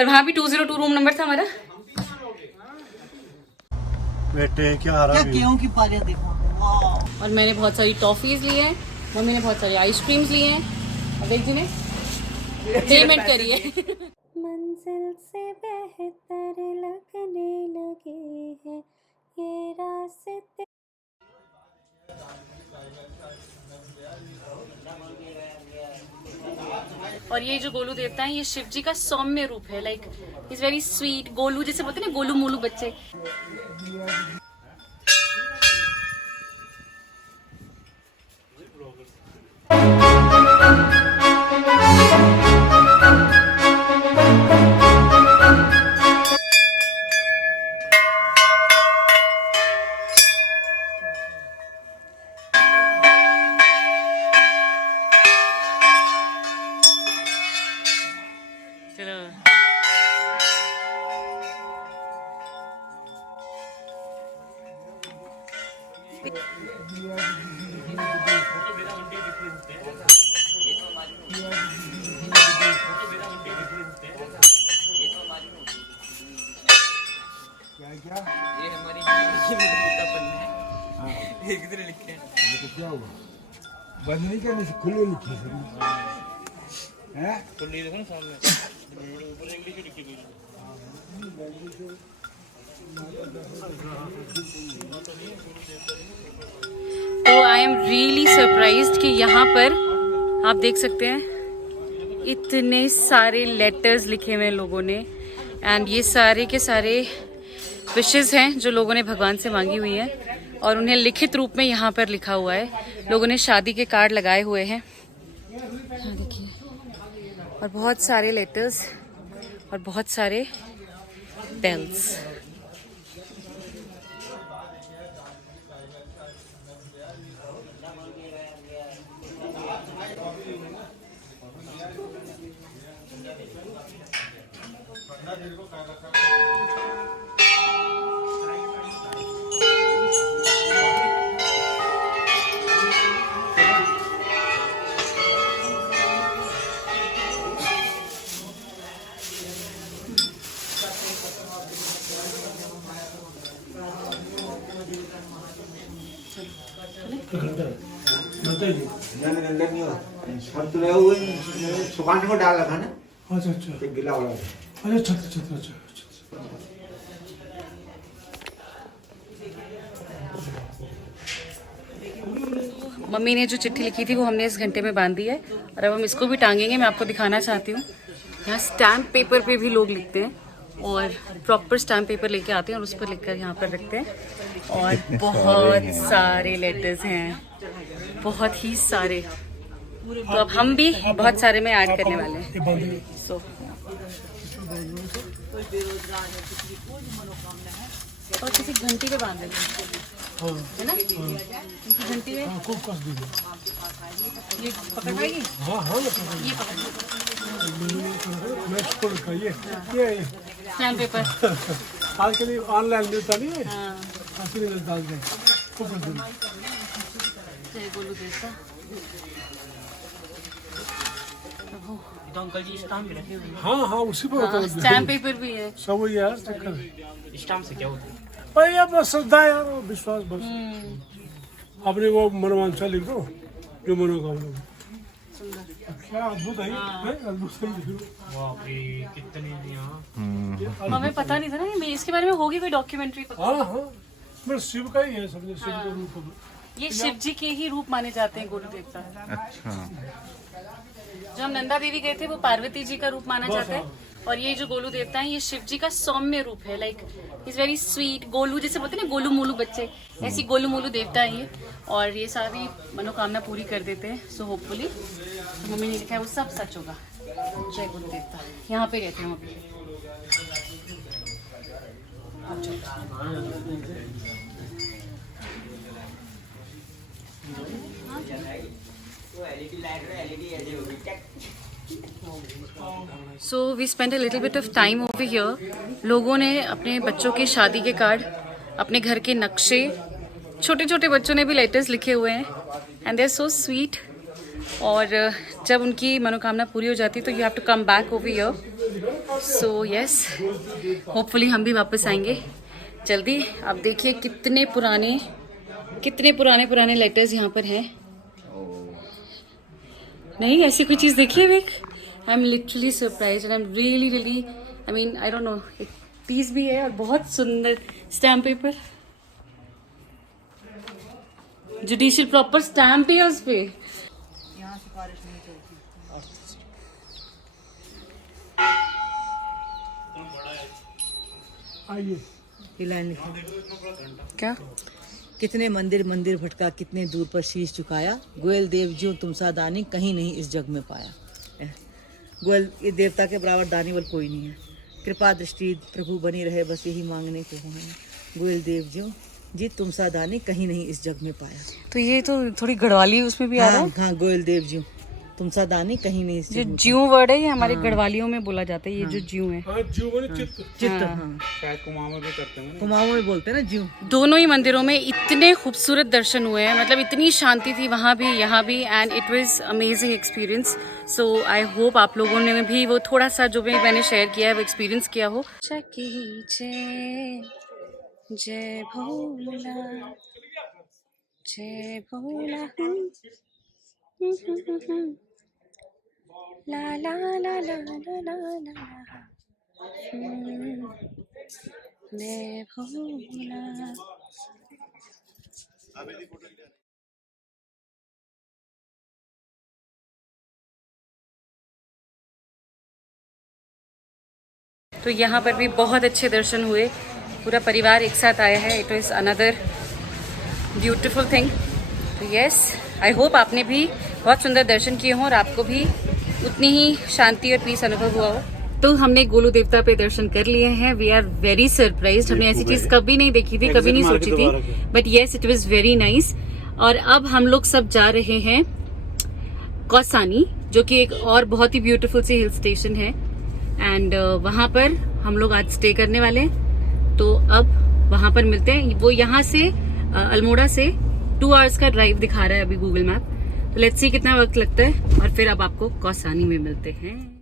पर वहाँ भी 202 रूम नंबर था हमारा। बेटे क्या आ रहा है? गेहूं की पालियां देखो, वाह। और मैंने बहुत सारी टॉफीज ली हैं, मम्मी ने बहुत सारी आइसक्रीम्स ली हैं, और एक जी ने पेमेंट करी है। मंजिल से बेहतर लगने लगे हैं ये रास्ते। और ये जो गोलू देवता है ये शिव जी का सौम्य रूप है, like is very sweet. Golu जैसे बोलते हैं ना, गोलू मोलू बच्चे। ये हमारी का पन्ना है। एक इधर लिखे हैं। तो क्या हुआ? बंद नहीं करने से खुले लिखे हैं। खुली देखो ना सामने। ऊपर इंग्लिश में लिखी गई तो आई एम रियली सरप्राइज्ड कि यहाँ पर आप देख सकते हैं इतने सारे लेटर्स लिखे हुए हैं लोगों ने, एंड ये सारे के सारे विशेस हैं जो लोगों ने भगवान से मांगी हुई हैं और उन्हें लिखित रूप में यहाँ पर लिखा हुआ है। लोगों ने शादी के कार्ड लगाए हुए हैं, हाँ देखिए, और बहुत सारे लेटर्स और बहुत सारे बेल्स। अंदर नहीं हो सब तो हुए सुखाने को डाल रखा ना। अच्छा अच्छा एक गिला वाला। अच्छा अच्छा अच्छा अच्छा। मम्मी ने जो चिट्ठी लिखी थी वो हमने इस घंटे में बांध दी है और अब हम इसको भी टांगेंगे। मैं आपको दिखाना चाहती हूँ, यहाँ स्टैम्प पेपर पे भी लोग लिखते हैं और प्रॉपर स्टैम्प पेपर लेके आते हैं और उस पर लिखकर यहाँ पर रखते हैं। और बहुत सारे लेटर्स हैं, बहुत ही सारे। तो अब हम भी बहुत सारे में ऐड करने वाले हैं। सो और किसी घंटी पे बांध देते है ना, किसी घंटी पे खूब कस दीजिए। ये पकड़ पाएगी। हाँ हाँ ये पकड़ मैं छोड़ का ये स्टैम्प पेपर आज के लिए ऑनलाइन मिलता नहीं है। हाँ, असली में डाल दें खूब कर दें। जय गोलू देवता। तो अंकल जी स्टाम्प भी रखे हुए हैं। हाँ हाँ उसी पर होता है। स्टैम्प पेपर भी है। सब वही यार चक्कर है। स्टाम्प से क्या होता है? भाई अब बस श्रद्धा यार और विश्वास बस। अपने वो मनोवांछा लिख दो जो मनोकामना। क्या अद्भुत है, अद्भुत है। बाप रे कितने यहाँ। हमें पता नहीं था ना कि इसके बारे में होगी कोई डॉक्यूमेंट्री। हाँ हाँ बस शिव का ही है, समझे शिव का रूप। ये शिव जी के ही रूप माने जाते हैं गोलू देवता। अच्छा, जो हम नंदा देवी गए थे वो पार्वती जी का रूप माना जाता है, और ये जो गोलू देवता है ये शिव जी का सौम्य रूप है, like is very sweet. Golu जैसे बोलते हैं ना, गोलू मोलू बच्चे, ऐसी गोलू मोलू देवता है ये, और ये सारी मनोकामना पूरी कर देते हैं। सो होपफुली मम्मी ने लिखा है वो सब सच होगा। जय गोलू देवता। यहाँ पे रहते हैं अभी। So we spent a little bit of time over here. लोगों ने अपने बच्चों के शादी के कार्ड, अपने घर के नक्शे, छोटे छोटे बच्चों ने भी लेटर्स लिखे हुए हैं, and they are so sweet. और जब उनकी मनोकामना पूरी हो जाती है तो you have to come back over here. So yes, hopefully हम भी वापस आएंगे जल्दी। आप देखिए कितने पुराने लेटर्स यहाँ पर हैं। नहीं ऐसी कोई चीज़ देखी है विक? I am literally surprise and I am really I mean I don't know. एक पीस भी है और बहुत सुंदर stamp paper, judicial proper stamp है उस पे। यहाँ सिफारिश नहीं चलती। आइए। ये लाइन लिखो। क्या? कितने मंदिर मंदिर भटका, कितने दूर पर शीश झुकाया, गोयल देव ज्यों तुम सा दानी कहीं नहीं इस जग में पाया। गोयल ये देवता के बराबर दानी वाल कोई नहीं है। कृपा दृष्टि प्रभु बनी रहे, बस यही मांगने को हूँ। गोयल देव ज्यों जी तुम सा दानी कहीं नहीं इस जग में पाया। तो ये तो थोड़ी गढ़वाली उसमें भी आ रहा है। हाँ, गोयल देव ज्यों तुम सा दानी कहीं नहीं इस जो जग में ज्यू वर्ड है ये हमारे गढ़वालियों में बोला जाता है। ये जो ज्यू है, हाँ जीवन चित्त। चित्त। हाँ, शायद कुमाऊं में भी करते हैं। कुमाऊं में बोलते हैं ना ज्यों। दोनों ही मंदिरों में इतने खूबसूरत दर्शन हुए हैं, मतलब इतनी शांति थी वहाँ भी यहाँ भी, and it was amazing experience. So I hope आप लोगों ने भी वो थोड़ा सा जो भी मैंने शेयर किया है वो एक्सपीरियंस किया हो। जय भोला जय भोला ला ला ला ला ला ला ला जय भोला। तो यहाँ पर भी बहुत अच्छे दर्शन हुए, पूरा परिवार एक साथ आया है। It is another beautiful thing. तो यस, आई होप आपने भी बहुत सुंदर दर्शन किए हों और आपको भी उतनी ही शांति और पीस अनुभव हुआ हो। तो हमने गोलू देवता पे दर्शन कर लिए हैं। वी आर वेरी सरप्राइज्ड, हमने ऐसी चीज कभी नहीं देखी थी, कभी नहीं सोची थी, but yes it was very nice. और अब हम लोग सब जा रहे हैं कौसानी, जो कि एक और बहुत ही ब्यूटीफुल सी हिल स्टेशन है, एंड वहां पर हम लोग आज स्टे करने वाले हैं। तो अब वहां पर मिलते हैं। वो यहाँ से अल्मोड़ा से 2 आवर्स का ड्राइव दिखा रहा है अभी गूगल मैप। तो लेट्स सी कितना वक्त लगता है और फिर अब आपको कौसानी में मिलते हैं।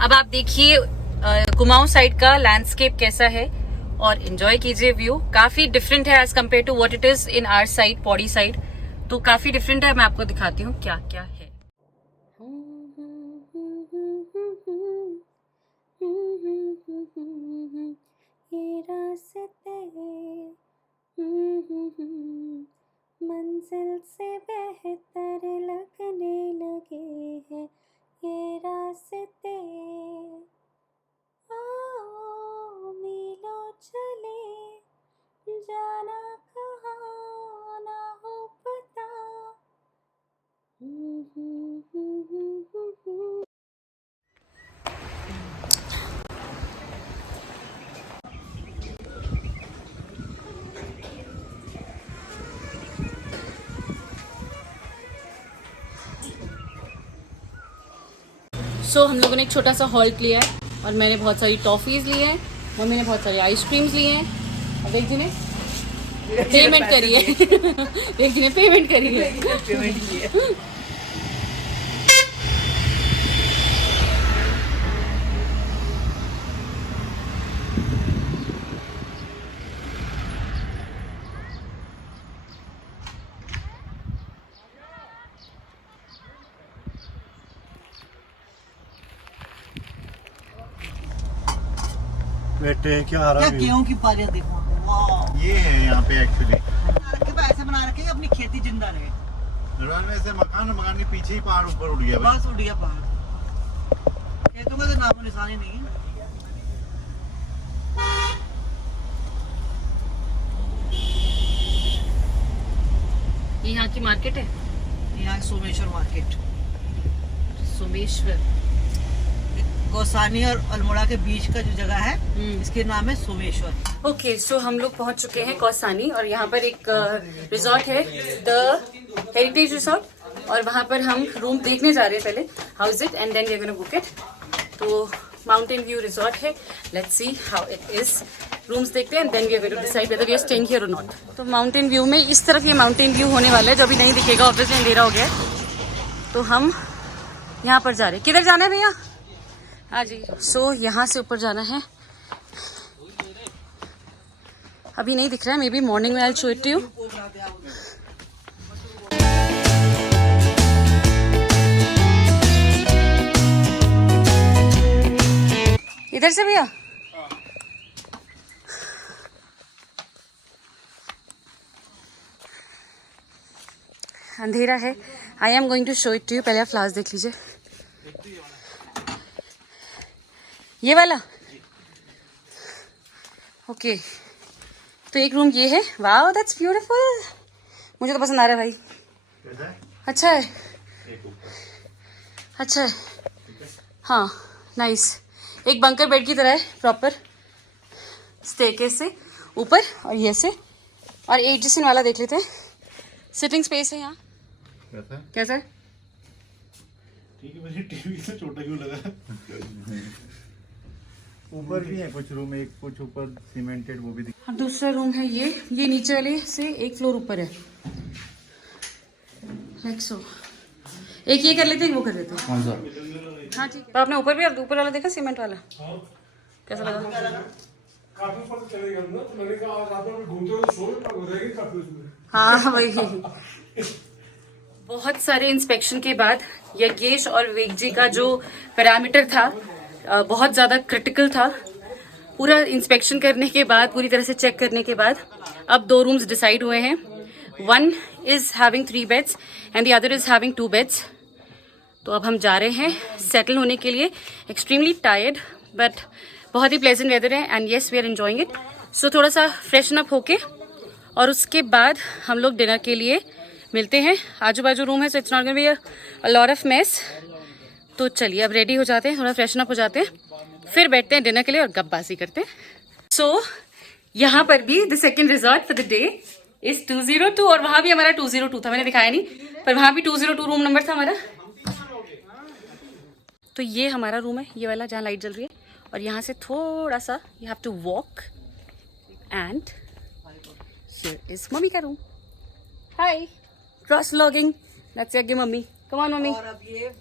अब आप देखिए कुमाऊं साइड का लैंडस्केप कैसा है और एंजॉय कीजिए व्यू। काफी डिफरेंट है as compare to what it is in our side, Pauri side. तो काफी डिफरेंट है, मैं आपको दिखाती हूँ क्या क्या है। ये रास्ते मंजिल से बेहतर लगने लगे हैं, ये रास्ते मीलों चले जाना कहाँ ना हो पता। सो हम लोगों ने एक छोटा सा हॉल्ट लिया है और मैंने बहुत सारी टॉफ़ीज़ ली हैं, मम्मी ने बहुत सारी आइसक्रीम्स लिए हैं और एक जी ने पेमेंट करी है एक जी ने पेमेंट करी है। बेटे क्या हरा क्या व्यू। गेहूं की पालियां देखो, वाह ये है यहाँ पे एक्चुअली ऐसे बना रखे हैं अपनी खेती जिंदा रहे। गढ़वाल में ऐसे मकान के पीछे ही पहाड़ ऊपर उठ गया भाई। बस उड़ गया पहाड़, खेतों में तो नामो निशान ही नहीं है। ये यहाँ की मार्केट है, यहाँ सोमेश्वर मार्केट, सोमेश्वर। गौसानी और अल्मोड़ा के बीच का जो जगह है इसके नाम है सोमेश्वर। ओके, सो हम लोग पहुंच चुके हैं कौसानी और यहाँ पर एक रिजॉर्ट है, द हेरिटेज रिजॉर्ट, और वहाँ पर हम रूम देखने जा रहे हैं पहले, how is it, and then we are gonna book it. तो माउंटेन व्यू रिजॉर्ट है, let's see how it is. Rooms देखते हैं, then we are going to decide whether we are staying here और नॉट। तो mountain view में इस तरफ ये माउंटेन व्यू होने वाला है, जो अभी नहीं दिखेगा, ऑब्वियसली अंधेरा हो गया है। तो हम यहाँ पर जा रहे हैं। किधर जाना है भैया? हाँ जी। सो यहाँ से ऊपर जाना है, अभी नहीं दिख रहा है, मे बी मॉर्निंग में I will show it to you. इधर से भैया? अंधेरा है। I am going to show it to you. पहले आप फ्लावर्स देख लीजिए। ये वाला? ओके, तो एक रूम ये है। Wow, that's beautiful. मुझे तो पसंद आ रहा है भाई। अच्छा है, अच्छा है। हाँ, नाइस। एक बंकर बेड की तरह है, प्रॉपर स्टेयरकेस से ऊपर और ये से। और एडजस्टिंग वाला देख लेते हैं। सिटिंग स्पेस है यहाँ। कैसा है? ठीक है, मुझे टीवी से छोटा क्यों लगा? ऊपर भी है कुछ रूम, एक कुछ ऊपर सीमेंटेड, वो भी दिख। और दूसरा रूम है ये नीचे वाले से एक फ्लोर ऊपर है, लाइक सो। एक ये कर लेते हैं, वो कर लेते हैं। कौन सा? हाँ ठीक है। तो आपने ऊपर भी ऊपर वाला देखा, सीमेंट वाला? कैसा लगा? काफी ऊपर चलेगा ना, तो मैंने कहा आज रात में घूमते हुए सो रहेगी काफी उसमें। हाँ वही। बहुत सारे इंस्पेक्शन के बाद यज्ञेश और वेग जी का जो पैरामीटर था बहुत ज़्यादा क्रिटिकल था। पूरा इंस्पेक्शन करने के बाद, पूरी तरह से चेक करने के बाद अब 2 रूम्स डिसाइड हुए हैं। 1 is having 3 beds and the other is having 2 beds. तो अब हम जा रहे हैं सेटल होने के लिए। एक्सट्रीमली टायर्ड, बट बहुत ही प्लेजेंट वेदर है and yes we are enjoying it. So थोड़ा सा फ्रेशन अप होके और उसके बाद हम लोग डिनर के लिए मिलते हैं। आजू बाजू रूम है, so it's not going be a lot of mess. तो चलिए अब रेडी हो जाते हैं, थोड़ा फ्रेशन अप हो जाते हैं, फिर बैठते हैं डिनर के लिए और गप्पबाजी करते हैं। सो यहाँ पर भी the second resort for the day is 202, और वहां भी हमारा 202 था, मैंने दिखाया नहीं, पर वहां भी 202 रूम नंबर था हमारा। तो ये हमारा रूम है, ये वाला जहाँ लाइट जल रही है, और यहाँ से थोड़ा सा you have to walk and here is mummy का रूम। हाय, क्रॉस लॉगिंग, दैट्स यज्ञ मम्मी। Come on mummy. और अब ये